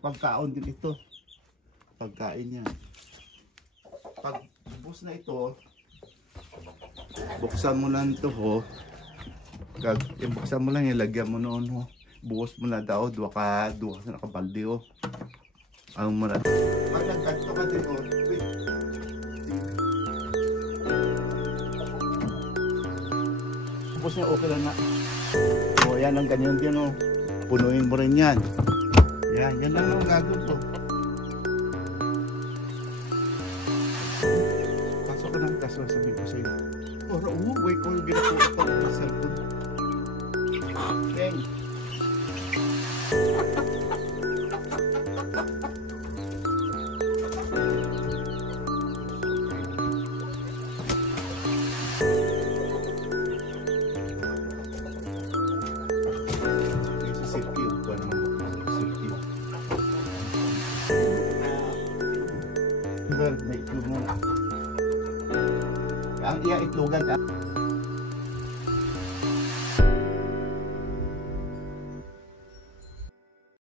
Pagkaon din ito. Pagkain yan. Pag bubos na ito, buksan mo lang ito ho. Buksan mo lang, ilagyan mo noon ho. Buhos mo na daw, duwa ka sa nakabaldi ho. Ang mo na. Pag nagkanto ka din ho. Bubos na, okay lang na. O yan ang ganyan din ho. Punuin mo rin yan. Yan lang ang gagawin ko. Pasok ko ng kaso, sabi ko sa'yo. Wait ko yung ginagawa ito ng cellphone. Okay. May itlog mo. Ang iya itlogan ka.